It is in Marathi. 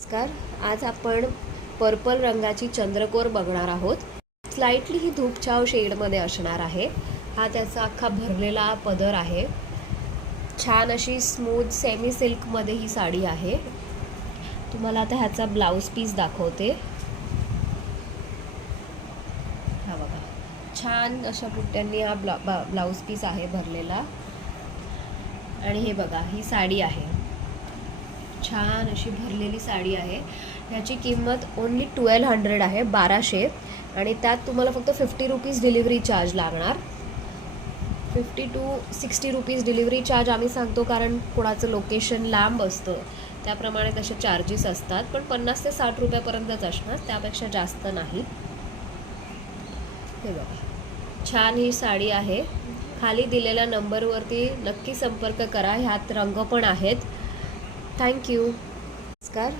नमस्कार. आज आपण पर्पल रंगाची चंद्रकोर बघणार आहोत. स्लाइटली ही धूपछाव शेडमध्ये असणार आहे. हा त्याचा अख्खा भरलेला पदर आहे. छान अशी स्मूथ सेमी सिल्कमध्ये ही साडी आहे. तुम्हाला आता ह्याचा ब्लाऊज पीस दाखवते. हा बघा, छान अशा बुट्ट्यांनी हा ब्लाऊज पीस आहे भरलेला. आणि हे बघा, ही साडी आहे. छान अशी भरलेली साडी आहे. ह्याची किंमत ओन्ली 1200 आहे, 1200. आणि त्यात तुम्हाला फक्त 50 रुपीज डिलिव्हरी चार्ज लागणार. 50 to 60 रुपीज डिलिव्हरी चार्ज आम्ही सांगतो, कारण कोणाचं लोकेशन लांब असतं त्याप्रमाणे तसे चार्जेस असतात. पण 50 ते 60 रुपयापर्यंतच असणार, त्यापेक्षा जास्त नाही. हे बघा, छान ही साडी आहे. खाली दिलेल्या नंबरवरती नक्की संपर्क करा. ह्यात रंग पण आहेत. थँक्यू. नमस्कार.